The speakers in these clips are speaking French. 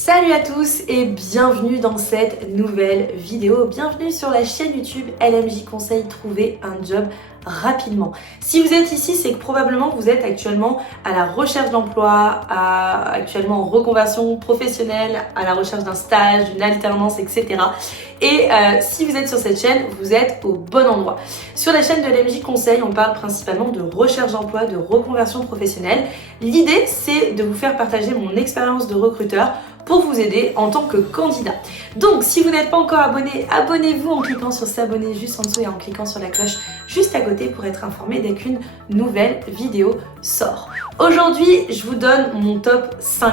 Salut à tous et bienvenue dans cette nouvelle vidéo. Bienvenue sur la chaîne YouTube LMJ Conseil, trouver un job rapidement. Si vous êtes ici, c'est que probablement vous êtes actuellement à la recherche d'emploi, actuellement en reconversion professionnelle, à la recherche d'un stage, d'une alternance, etc. Et si vous êtes sur cette chaîne, vous êtes au bon endroit. Sur la chaîne de LMJ Conseil, on parle principalement de recherche d'emploi, de reconversion professionnelle. L'idée, c'est de vous faire partager mon expérience de recruteur pour vous aider en tant que candidat. Donc, si vous n'êtes pas encore abonné, abonnez-vous en cliquant sur s'abonner juste en dessous et en cliquant sur la cloche juste à côté pour être informé dès qu'une nouvelle vidéo sort. Aujourd'hui, je vous donne mon top 5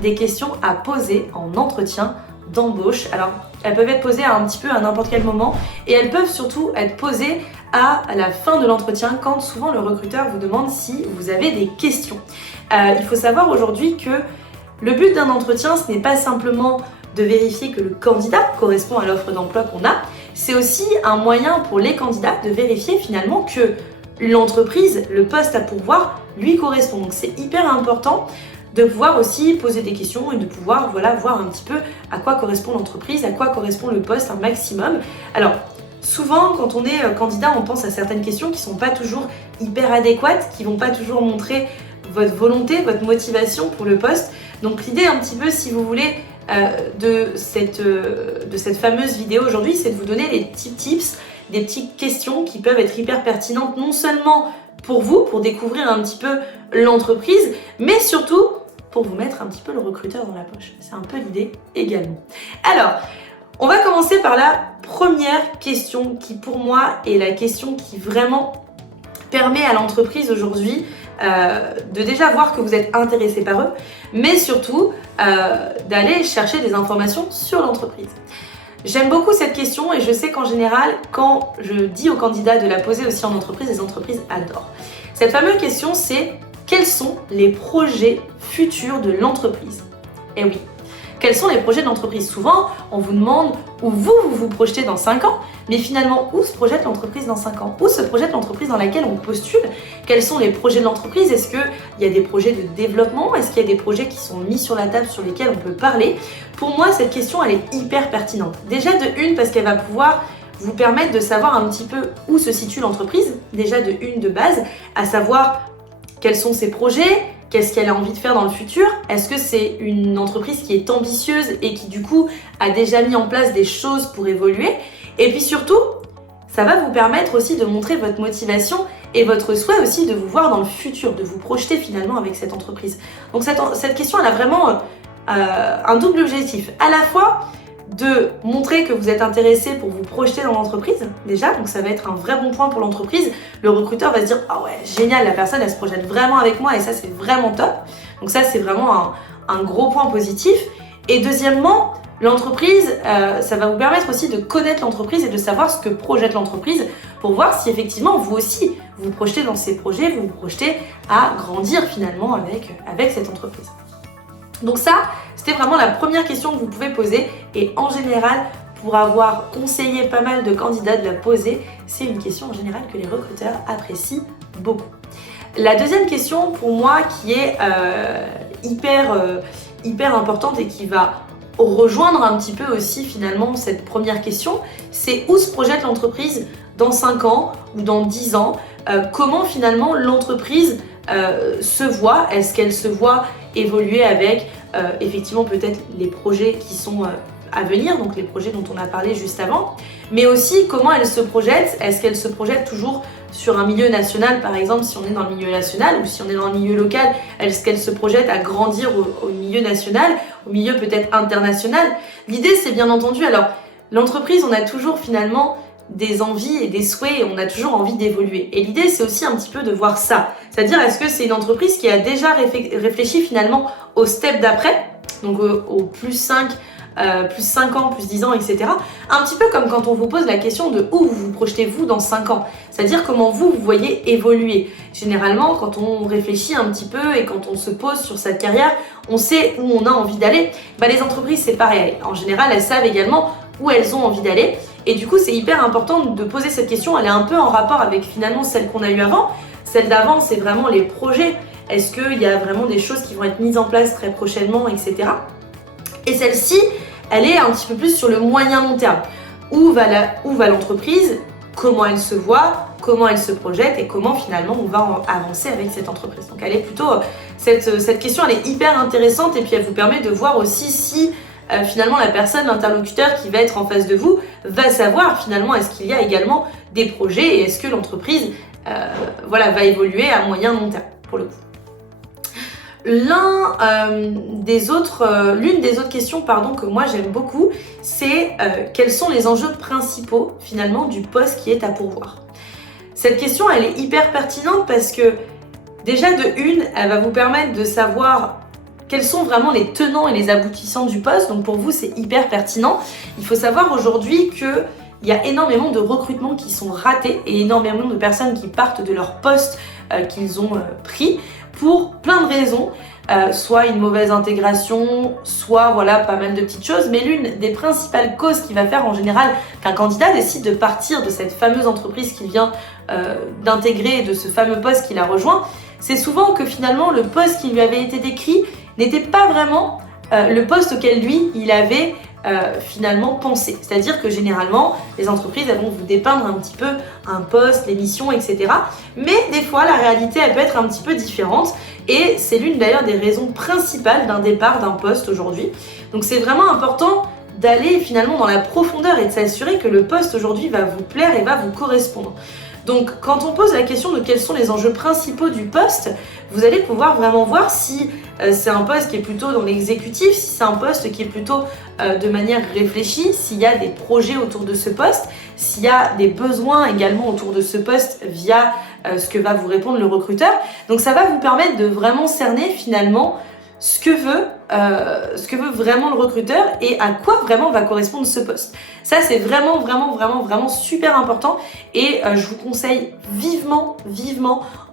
des questions à poser en entretien d'embauche. Alors, elles peuvent être posées un petit peu à n'importe quel moment et elles peuvent surtout être posées à la fin de l'entretien quand souvent le recruteur vous demande si vous avez des questions. Il faut savoir aujourd'hui que le but d'un entretien, ce n'est pas simplement de vérifier que le candidat correspond à l'offre d'emploi qu'on a, c'est aussi un moyen pour les candidats de vérifier finalement que l'entreprise, le poste à pourvoir, lui correspond. Donc c'est hyper important de pouvoir aussi poser des questions et de pouvoir voir un petit peu à quoi correspond l'entreprise, à quoi correspond le poste un maximum. Alors, souvent, quand on est candidat, on pense à certaines questions qui ne sont pas toujours hyper adéquates, qui ne vont pas toujours montrer votre volonté, votre motivation pour le poste. Donc l'idée un petit peu, si vous voulez, de cette fameuse vidéo aujourd'hui, c'est de vous donner des petits tips, des petites questions qui peuvent être hyper pertinentes, non seulement pour vous, pour découvrir un petit peu l'entreprise, mais surtout pour vous mettre un petit peu le recruteur dans la poche. C'est un peu l'idée également. Alors, on va commencer par la première question qui pour moi est la question qui vraiment permet à l'entreprise aujourd'hui de déjà voir que vous êtes intéressé par eux, mais surtout d'aller chercher des informations sur l'entreprise. J'aime beaucoup cette question et je sais qu'en général, quand je dis aux candidats de la poser aussi en entreprise, les entreprises adorent. Cette fameuse question, c'est quels sont les projets futurs de l'entreprise? Eh oui, quels sont les projets de l'entreprise? Souvent, on vous demande où vous vous projetez dans 5 ans, mais finalement, où se projette l'entreprise dans 5 ans? Où se projette l'entreprise dans laquelle on postule? Quels sont les projets de l'entreprise? Est-ce qu'il y a des projets de développement? Est-ce qu'il y a des projets qui sont mis sur la table sur lesquels on peut parler? Pour moi, cette question, elle est hyper pertinente. Déjà de une, parce qu'elle va pouvoir vous permettre de savoir un petit peu où se situe l'entreprise, déjà de une de base, à savoir quels sont ses projets, qu'est-ce qu'elle a envie de faire dans le futur? Est-ce que c'est une entreprise qui est ambitieuse et qui du coup a déjà mis en place des choses pour évoluer? Et puis surtout, ça va vous permettre aussi de montrer votre motivation et votre souhait aussi de vous voir dans le futur, de vous projeter finalement avec cette entreprise. Donc cette question, elle a vraiment un double objectif. À la fois de montrer que vous êtes intéressé pour vous projeter dans l'entreprise, déjà, donc ça va être un vrai bon point pour l'entreprise. Le recruteur va se dire « Ah ouais, génial, la personne, elle se projette vraiment avec moi et ça, c'est vraiment top ». Donc ça, c'est vraiment un gros point positif. Et deuxièmement, l'entreprise, ça va vous permettre aussi de connaître l'entreprise et de savoir ce que projette l'entreprise pour voir si effectivement, vous aussi, vous vous projetez dans ces projets, vous vous projetez à grandir finalement avec cette entreprise. Donc ça, c'était vraiment la première question que vous pouvez poser et en général, pour avoir conseillé pas mal de candidats de la poser, c'est une question en général que les recruteurs apprécient beaucoup. La deuxième question pour moi qui est hyper importante et qui va rejoindre un petit peu aussi finalement cette première question, c'est où se projette l'entreprise dans 5 ans ou dans 10 ans, comment finalement l'entreprise se voit, est-ce qu'elle se voit évoluer avec effectivement peut-être les projets qui sont à venir, donc les projets dont on a parlé juste avant, mais aussi comment elle se projette, est-ce qu'elle se projette toujours sur un milieu national par exemple si on est dans le milieu national ou si on est dans le milieu local, est-ce qu'elle se projette à grandir au milieu national, au milieu peut-être international? L'idée c'est bien entendu, alors l'entreprise on a toujours finalement des envies et des souhaits et on a toujours envie d'évoluer. Et l'idée, c'est aussi un petit peu de voir ça. C'est-à-dire, est-ce que c'est une entreprise qui a déjà réfléchi finalement au step d'après, donc au plus 5 ans, plus 10 ans, etc. Un petit peu comme quand on vous pose la question de où vous vous projetez-vous dans 5 ans. C'est-à-dire comment vous voyez évoluer. Généralement, quand on réfléchit un petit peu et quand on se pose sur sa carrière, on sait où on a envie d'aller. Les entreprises, c'est pareil. En général, elles savent également où elles ont envie d'aller. Et du coup, c'est hyper important de poser cette question. Elle est un peu en rapport avec finalement celle qu'on a eue avant. Celle d'avant, c'est vraiment les projets. Est-ce qu'il y a vraiment des choses qui vont être mises en place très prochainement, etc. Et celle-ci, elle est un petit peu plus sur le moyen long terme. Où va l'entreprise, comment elle se voit, comment elle se projette et comment finalement on va avancer avec cette entreprise. Donc elle est plutôt, cette question elle est hyper intéressante et puis elle vous permet de voir aussi si finalement la personne, l'interlocuteur qui va être en face de vous va savoir finalement est-ce qu'il y a également des projets et est-ce que l'entreprise va évoluer à moyen long terme pour le coup. L'une des autres questions que moi j'aime beaucoup, c'est quels sont les enjeux principaux finalement du poste qui est à pourvoir. Cette question elle est hyper pertinente parce que déjà de une, elle va vous permettre de savoir quels sont vraiment les tenants et les aboutissants du poste. Donc pour vous c'est hyper pertinent. Il faut savoir aujourd'hui que il y a énormément de recrutements qui sont ratés et énormément de personnes qui partent de leur poste qu'ils ont pris pour plein de raisons, soit une mauvaise intégration, soit pas mal de petites choses, mais l'une des principales causes qui va faire en général qu'un candidat décide de partir de cette fameuse entreprise qu'il vient d'intégrer et de ce fameux poste qu'il a rejoint, c'est souvent que finalement le poste qui lui avait été décrit n'était pas vraiment le poste auquel lui il avait finalement pensé. C'est-à-dire que généralement, les entreprises elles vont vous dépeindre un petit peu un poste, les missions, etc. Mais des fois, la réalité elle peut être un petit peu différente et c'est l'une d'ailleurs des raisons principales d'un départ d'un poste aujourd'hui. Donc c'est vraiment important d'aller finalement dans la profondeur et de s'assurer que le poste aujourd'hui va vous plaire et va vous correspondre. Donc quand on pose la question de quels sont les enjeux principaux du poste, vous allez pouvoir vraiment voir si c'est un poste qui est plutôt dans l'exécutif, si c'est un poste qui est plutôt de manière réfléchie, s'il y a des projets autour de ce poste, s'il y a des besoins également autour de ce poste via ce que va vous répondre le recruteur. Donc ça va vous permettre de vraiment cerner finalement ce que veut vraiment le recruteur et à quoi vraiment va correspondre ce poste. Ça c'est vraiment super important et je vous conseille vivement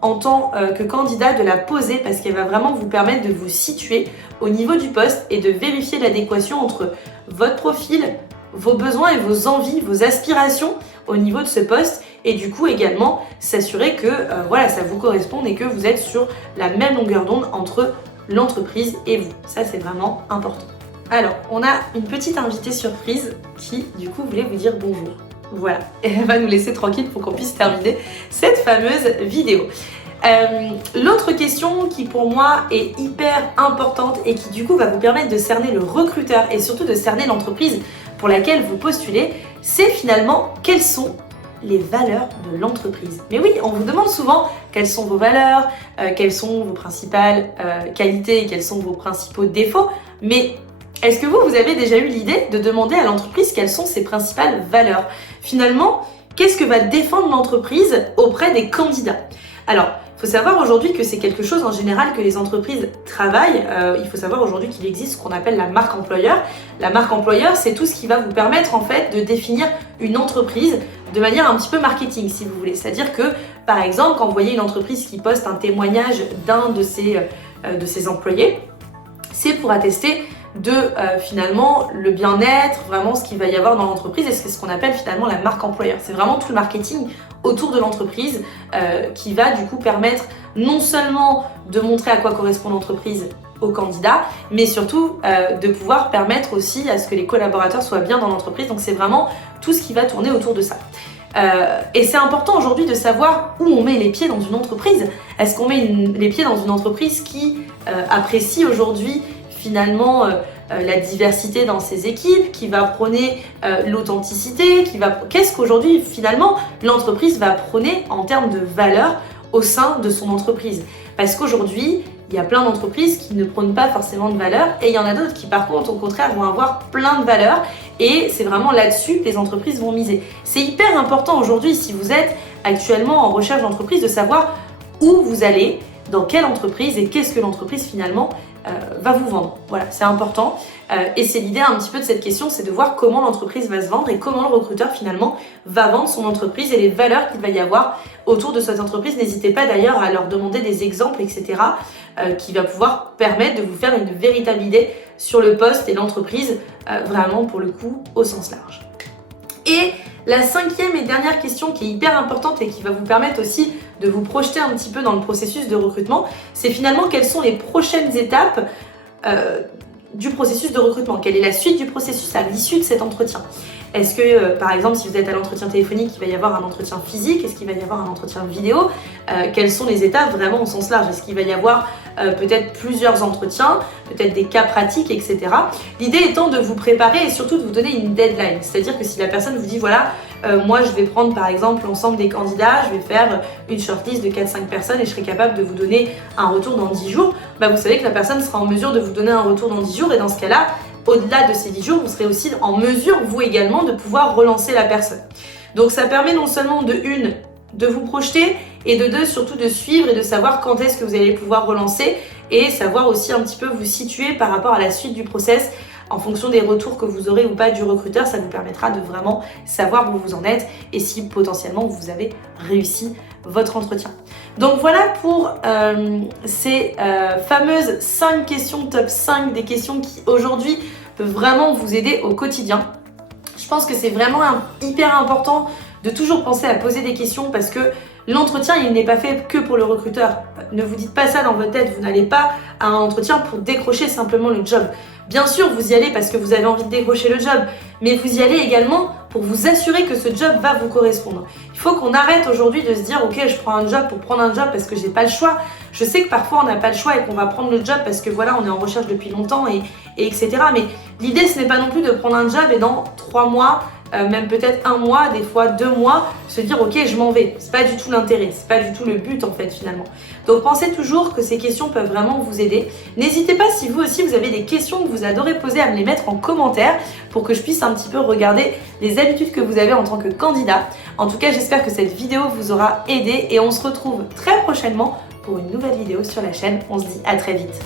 en tant que candidat de la poser parce qu'elle va vraiment vous permettre de vous situer au niveau du poste et de vérifier l'adéquation entre votre profil, vos besoins et vos envies, vos aspirations au niveau de ce poste et du coup également s'assurer que ça vous corresponde et que vous êtes sur la même longueur d'onde entre l'entreprise et vous. Ça, c'est vraiment important. Alors, on a une petite invitée surprise qui, du coup, voulait vous dire bonjour. Voilà, et elle va nous laisser tranquille pour qu'on puisse terminer cette fameuse vidéo. L'autre question qui, pour moi, est hyper importante et qui, du coup, va vous permettre de cerner le recruteur et surtout de cerner l'entreprise pour laquelle vous postulez, c'est finalement quelles sont les valeurs de l'entreprise. Mais oui, on vous demande souvent quelles sont vos valeurs, quelles sont vos principales qualités et quels sont vos principaux défauts. Mais est-ce que vous avez déjà eu l'idée de demander à l'entreprise quelles sont ses principales valeurs? Finalement, qu'est-ce que va défendre l'entreprise auprès des candidats? Alors, il faut savoir aujourd'hui que c'est quelque chose en général que les entreprises travaillent. Il faut savoir aujourd'hui qu'il existe ce qu'on appelle la marque employeur. La marque employeur, c'est tout ce qui va vous permettre en fait de définir une entreprise de manière un petit peu marketing si vous voulez. C'est-à-dire que par exemple, quand vous voyez une entreprise qui poste un témoignage d'un de ses employés, c'est pour attester de finalement le bien-être, vraiment ce qu'il va y avoir dans l'entreprise et c'est ce qu'on appelle finalement la marque employeur. C'est vraiment tout le marketing autour de l'entreprise qui va du coup permettre non seulement de montrer à quoi correspond l'entreprise aux candidats, mais surtout de pouvoir permettre aussi à ce que les collaborateurs soient bien dans l'entreprise. Donc c'est vraiment tout ce qui va tourner autour de ça. Et c'est important aujourd'hui de savoir où on met les pieds dans une entreprise. Est-ce qu'on met les pieds dans une entreprise qui apprécie aujourd'hui finalement la diversité dans ses équipes, qui va prôner l'authenticité, qu'est-ce qu'aujourd'hui finalement l'entreprise va prôner en termes de valeurs au sein de son entreprise? Parce qu'aujourd'hui, il y a plein d'entreprises qui ne prônent pas forcément de valeurs et il y en a d'autres qui par contre au contraire vont avoir plein de valeurs et c'est vraiment là-dessus que les entreprises vont miser. C'est hyper important aujourd'hui si vous êtes actuellement en recherche d'entreprise de savoir où vous allez, dans quelle entreprise et qu'est-ce que l'entreprise finalement va vous vendre. Voilà, c'est important et c'est l'idée un petit peu de cette question, c'est de voir comment l'entreprise va se vendre et comment le recruteur finalement va vendre son entreprise et les valeurs qu'il va y avoir autour de cette entreprise. N'hésitez pas d'ailleurs à leur demander des exemples, etc. Qui va pouvoir permettre de vous faire une véritable idée sur le poste et l'entreprise, vraiment pour le coup au sens large. Et la cinquième et dernière question qui est hyper importante et qui va vous permettre aussi de vous projeter un petit peu dans le processus de recrutement, c'est finalement quelles sont les prochaines étapes du processus de recrutement. Quelle est la suite du processus à l'issue de cet entretien? Est-ce que, par exemple, si vous êtes à l'entretien téléphonique, il va y avoir un entretien physique? Est-ce qu'il va y avoir un entretien vidéo? Quelles sont les étapes vraiment au sens large? Est-ce qu'il va y avoir peut-être plusieurs entretiens, peut-être des cas pratiques, etc. L'idée étant de vous préparer et surtout de vous donner une deadline. C'est-à-dire que si la personne vous dit, voilà, moi je vais prendre par exemple l'ensemble des candidats, je vais faire une shortlist de 4-5 personnes et je serai capable de vous donner un retour dans 10 jours, bah vous savez que la personne sera en mesure de vous donner un retour dans 10 jours et dans ce cas-là, au-delà de ces 10 jours, vous serez aussi en mesure, vous également, de pouvoir relancer la personne. Donc ça permet non seulement de vous projeter et de deux, surtout de suivre et de savoir quand est-ce que vous allez pouvoir relancer et savoir aussi un petit peu vous situer par rapport à la suite du process en fonction des retours que vous aurez ou pas du recruteur. Ça vous permettra de vraiment savoir où vous en êtes et si potentiellement vous avez réussi votre entretien. Donc voilà pour ces fameuses 5 questions, top 5 des questions qui aujourd'hui peuvent vraiment vous aider au quotidien. Je pense que c'est vraiment hyper important de toujours penser à poser des questions parce que l'entretien, il n'est pas fait que pour le recruteur. Ne vous dites pas ça dans votre tête, vous n'allez pas à un entretien pour décrocher simplement le job. Bien sûr, vous y allez parce que vous avez envie de décrocher le job, mais vous y allez également pour vous assurer que ce job va vous correspondre. Il faut qu'on arrête aujourd'hui de se dire « Ok, je prends un job pour prendre un job parce que j'ai pas le choix ». Je sais que parfois on n'a pas le choix et qu'on va prendre le job parce que voilà, on est en recherche depuis longtemps et etc. Mais l'idée, ce n'est pas non plus de prendre un job et dans 3 mois, même peut-être 1 mois, des fois 2 mois, se dire ok je m'en vais. C'est pas du tout l'intérêt, c'est pas du tout le but en fait finalement. Donc pensez toujours que ces questions peuvent vraiment vous aider. N'hésitez pas si vous aussi vous avez des questions que vous adorez poser à me les mettre en commentaire pour que je puisse un petit peu regarder les habitudes que vous avez en tant que candidat. En tout cas j'espère que cette vidéo vous aura aidé et on se retrouve très prochainement pour une nouvelle vidéo sur la chaîne. On se dit à très vite.